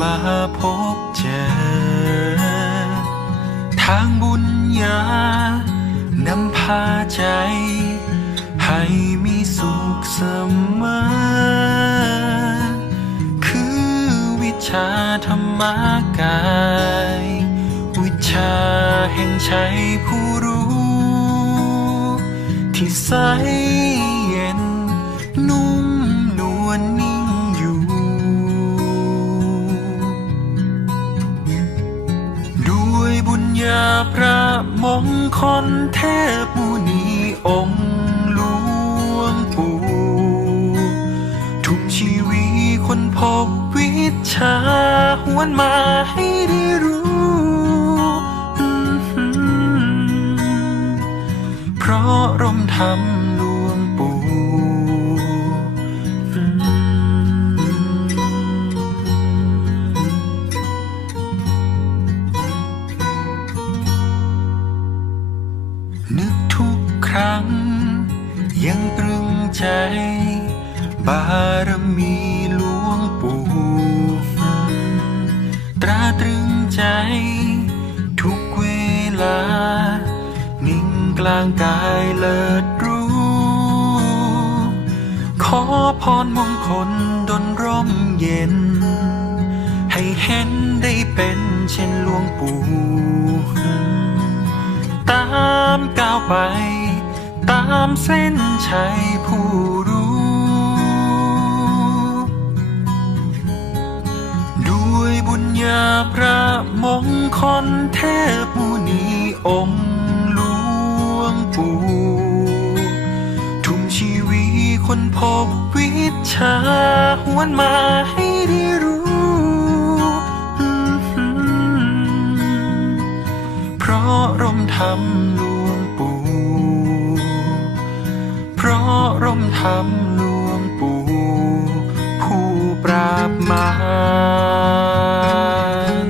มาพบเจอ ทางบุญญานำพาใจ ให้มีสุขเสมอ คือวิชาธรรมกาย วิชาแห่งชัยผู้รู้ ที่ใส พระมงคลเทพมุนีองค์หลวงปู่ทุกชีวิตคนพบวิชาหวนมาให้ได้รู้ เพราะรมธรรม บารมีหลวงปู่ตราตรึงใจ ทุกเวลา นิ่งกลางกายเลิศรู้ ขอพรมงคลดนร่มเย็น ให้เห็นได้เป็นเช่นหลวงปู่ ตามก้าวไป ตามเส้นชัยผู้รู้ ด้วยบุญญาพระมงคลเทพมุนีองค์หลวงปู่ทุ่มชีวิตคนพบวิชาหวนมาให้ได้รู้เพราะร่มธรรม ธรรมหลวงปู่ผู้ปราบมาร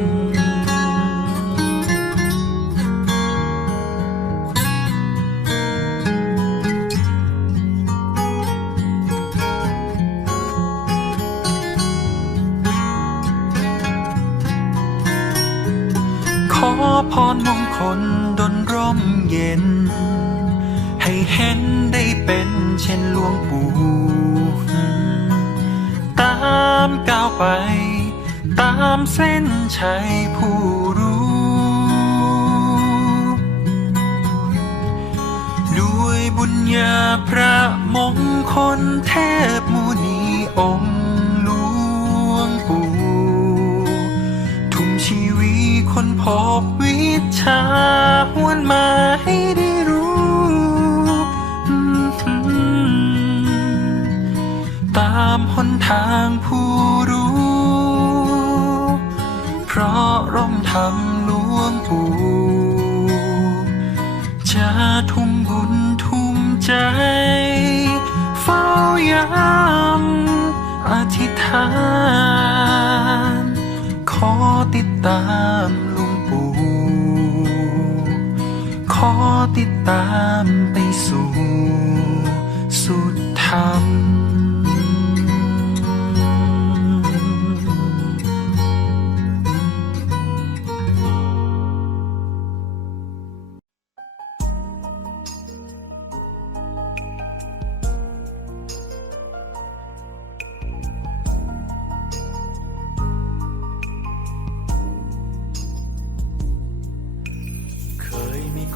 ขอพรมงคลดนร่มเย็น ให้เห็น เป็นเช่นหลวงปู่ตามก้าวไป ตามเส้นชัยผู้รู้ ด้วยบุญญาพระมงคลเทพมุนีองค์หลวงปู่ทุ่มชีวิตคนพบวิชาหวนมาให้ ทางผู้รู้ เพราะร่มธรรมหลวงปู่จะทุ่มบุญทุ่มใจ เฝ้ายามอธิษฐาน ขอติดตามหลุงปู่ขอติดตามไปสู่สุดธรรม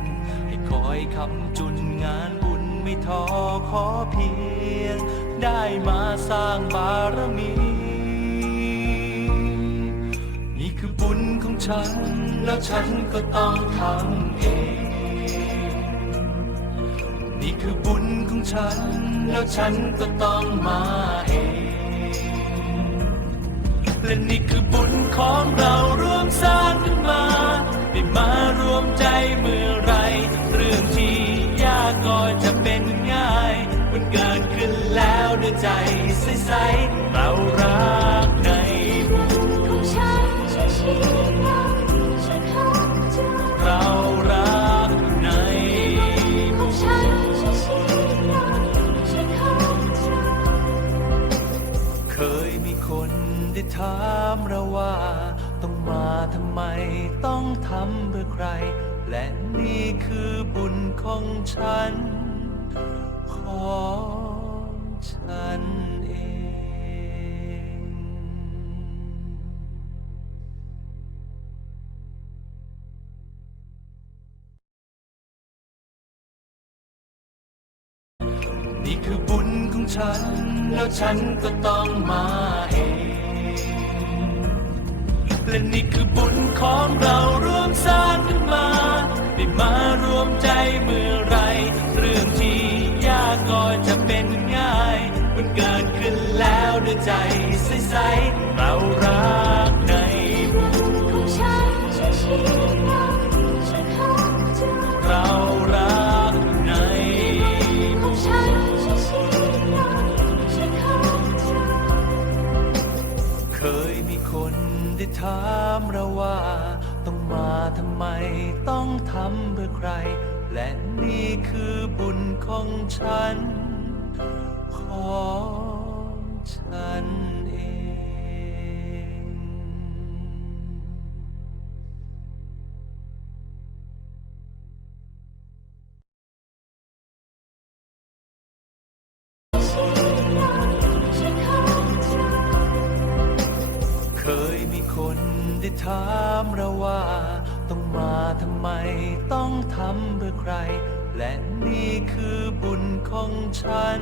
ญ คอยคำจุนงานบุญไม่ท้อขอเพียง ได้มาสร้างบารมี นี่คือบุญของฉัน แล้วฉันก็ต้องทำเอง นี่คือบุญของฉัน แล้วฉันก็ต้องมาเอง และนี่คือบุญของเรา ใจใสๆเรารักในบุญของฉันใช่ชีวิตเราฉันเข้าใจเรารักในของฉันใช่ชีวิตเราฉันเข้าใจเคยมีคนได้ถามเราว่า ต้องมาทำไมต้องทำเพื่อใคร และนี่คือบุญของฉัน ขอ ฉันเองนี่คือบุญของฉัน แล้วฉันก็ต้องมาเองและนี่คือบุญของเรา เกิดขึ้นแล้วด้วยใจใสๆเรารักในบุญของฉันใช่ชีวิตเราฉันเข้าใจเรารักในของฉันฉันเข้าใจเคยมีคนได้ถามเราว่า ต้องมาทำไมต้องทำเพื่อใคร และนี่คือบุญของฉัน ของฉันเองเคยมีคนได้ถามเราว่า ต้องมาทำไมต้องทำเพื่อใคร และนี่คือบุญของฉัน